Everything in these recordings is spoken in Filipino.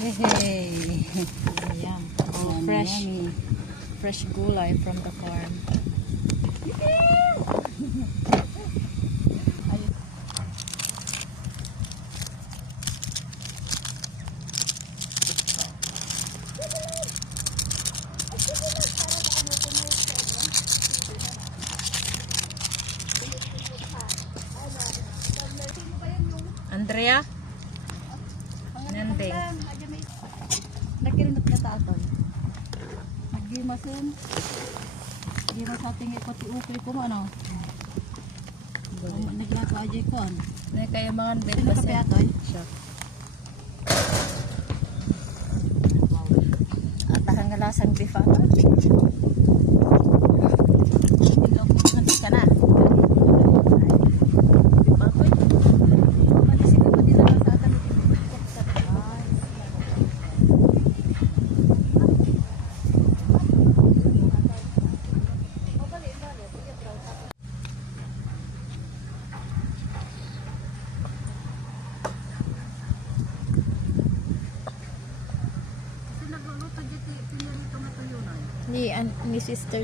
Hey. Ayan. Oh, fresh. Yummy. Fresh gulay from the farm. Andrea? Nandeng. Nakirinot na taon. Naggimasin. Gimas ating ipati-ukri ko ano. Naglato aja ko ano. Na kayo mga bed Sino kape ato eh? siya. At ang lasang beef ato. Ilok nanti ka na. Ni sister.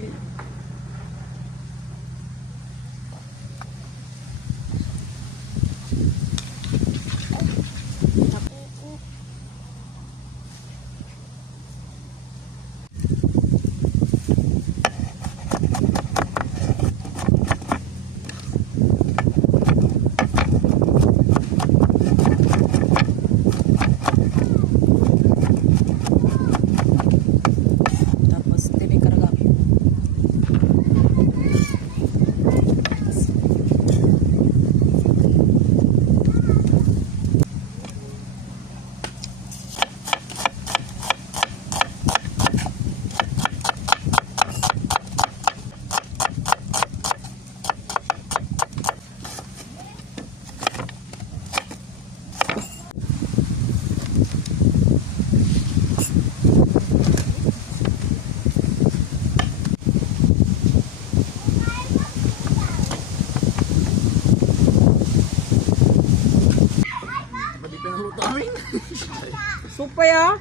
Supay ah.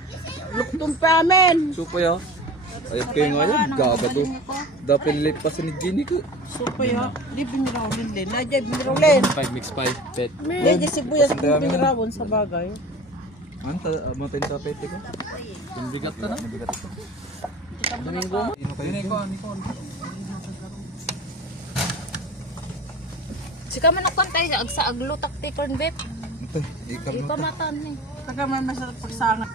Luktong pa amin. Supay ah. Ayun kayo nga yan, gagato. Dapat lilit pa sa ni Jenny ko. Supay ah. Di binirawin din. Nadya binirawin. 5 mix 5 pet. Nadya sibuyas kung binirawin sa bagay. Anta, matin sa pete ko. Yung bigat na na. Bigat ko. Domingo mo? Nikon. Sika man ako tayo sa aglutak ti corn beef. Ito, ikam na. Ipamatan ni. Taga man masarap pagsanga.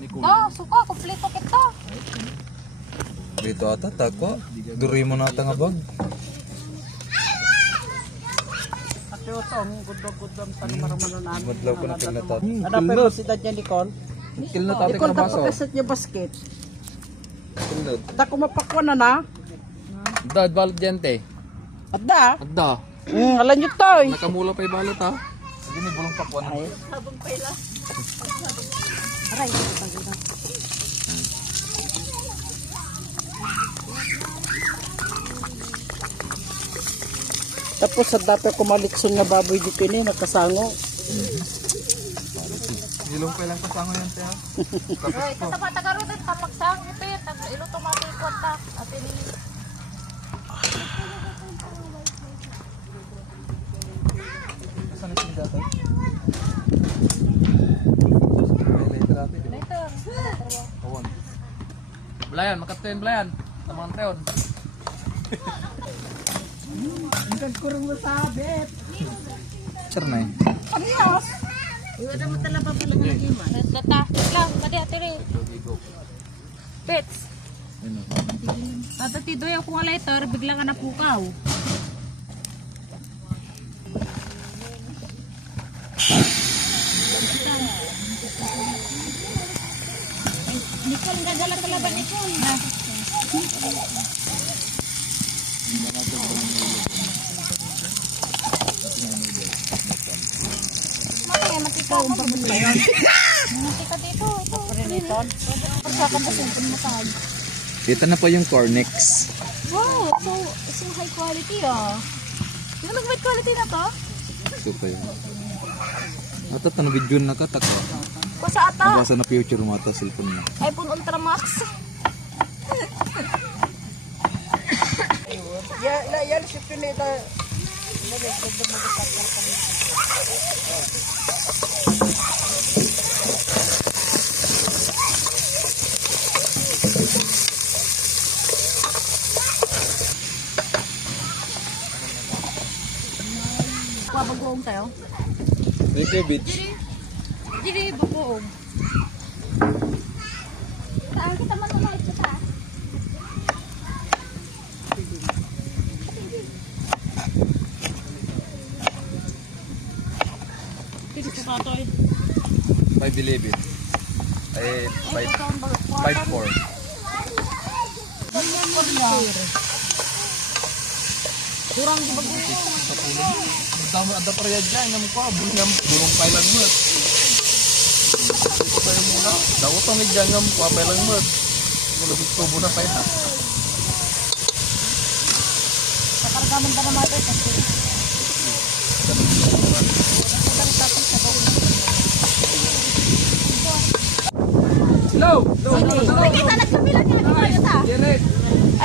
Nikon. Oh, suka kompleto kita. Dito ata, takwa. Duri mo na ata nga bag. At yung itong gudog-gudog pa naman namin. Madlaw ko na pinatat. Ano pa yung pasidad niya ni Con? Kill na tate Ikon ka na baso. kapagkasat niya basket. Kill At ako mapakwa na na. Dad, balot dyan te. At da. Adda. Alam niyo to eh. Nakamula pa yung balot ha. Sige ni bulong pakwan. Ay. Aray. Tapos sa dati kumalikson nga baboy di pini nakasango. Ilong pa lang kasango yan te ha. Ay, katapa tagarutan tapaksang ipit, ilo tomato kwanta. Atin ni. Saan yung dati? Later ate. Later. Awan. Belayan, makatayin belayan. Tamang teon. Ang kurang mo sabit. Chernay. Adios. Iwala mo tala pa pala ng lima. Tata, lang, madi atiri. Pets. Tata tidoy ako nga later, bigla ka napukaw. Nicole, gagala ka laban Nicole. Mamaya, matikaw ang pagod ba yun? Matika dito, ito. Priniton. Pagkakabasin ko masag. Dito na po yung Cornex. Wow, so high quality ah. Yung nag-white quality na to? Super yun. Ato, tanong video na ka, takwa. Kusa ata. Nabasa na future mo ata, cellphone na. iPhone Ultra Max. Yan, si Pinita. Kuha bagoong tayo. Thank you, bitch. Dili bagoong. Saan kita manunood ko ta? Dili ko katoy. 5'11". Ay, 5'4". Kurang di bagoong. Dami ada parehas dyan, nga mukha, bulong pailan mo. Ito tayo muna. Daw itong dyan nga mukha, pailan mo. Mulabit tubo na kaya. Kakargaman ba naman ito? Hello! Kita nagkabilang niya ito kayo ta. Janet!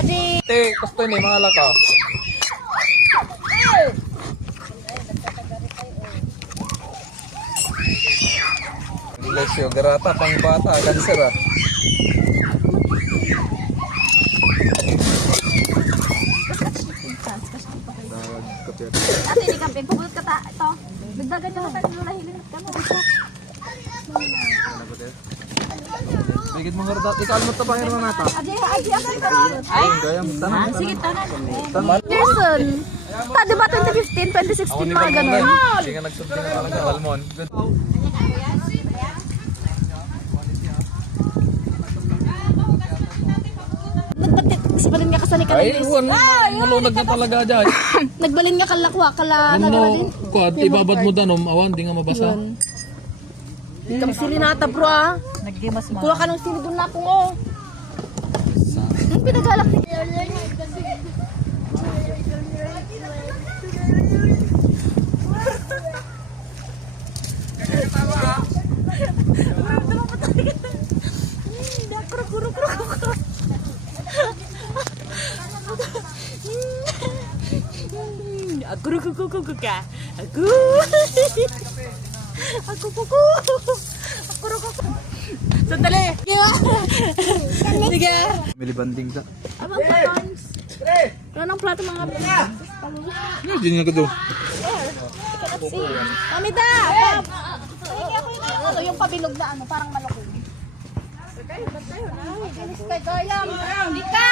Adi. Te, gusto ni mga laka. Lesyo, garata, pang bata, cancer ah. Ate, di kami. Pagulot ka ta. Ito. Dagdagan nyo na tayo. Lulahilin ka mo. Bigit mo nga dati, ikalmot na ba yung nata? Adi, asan ka ron? Ay, gayam, tanan. Sige, tanan. Person. Ta, di ba 2015, 2016, mga ganun? Hindi nga nagsunod ng talaga, Almon. Good. Nagbalin nga kasani ka Ay, ng huwan, malunag na talaga dyan. Nagbalin nga kalakwa, kala nagala din. Kuad, ibabad mo danom, awan, di nga mabasa. Di kami sili nata, bro, ah. Nagdimas mo. Kuha ka ng sili doon na akong, oh. Pinagalak ni Aku ka. Aku. Aku kuku. Aku kuku. Sandali. Sige. Mili banding sa. Abang patons. Ano ng plato mga Hindi niya ko Pamida! Ano yung pabilog na ano, parang malakog. Bilis kay Goyam. Dika!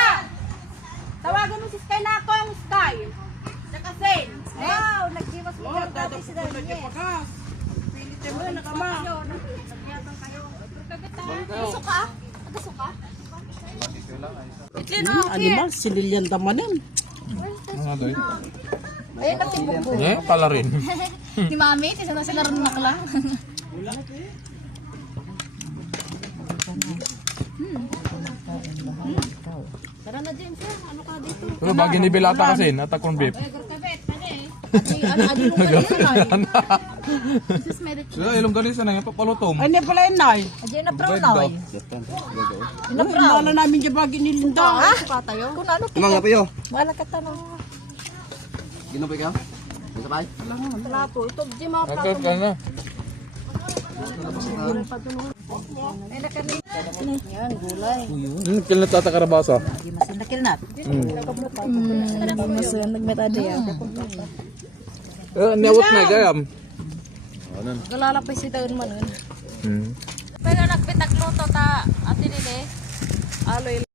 Tawagan mo si Sky na akong Sky. Saka Zane. Wow, nagdimas mo yung dati si Daniel. Pinita mo na kama. Suka? Suka? Animal, si Lilian Tamanin. Mga doy. Ayun, nagtimbog. Eh, pala rin. Ni Mami, isa na sila rin nakla. Tara na, James. Ano ka dito? Pero bagay ni Belata kasi, natakong beef. Ano mo ganyan na? This is merit. Sila, ilong galis na nga, papalutom. Ay, hindi pala yun, Nay. Ajay na proud Bed na, daw. oy. Inala namin yung bagay ni Linda. Ah, patayo. Kung ano, Mga payo. wala ka tanong. Ginupay ka? Bisa pa? Plato. Ito, di mga plato. Agad ka na. Yan, gulay. Kailan natatakarabasa? Masinakil na. Masun, nagmetade yan. Niawat na, gayam. Galalapay si Daon man. Hmm. Pero nagpitagluto ta, ate nile. Aloy.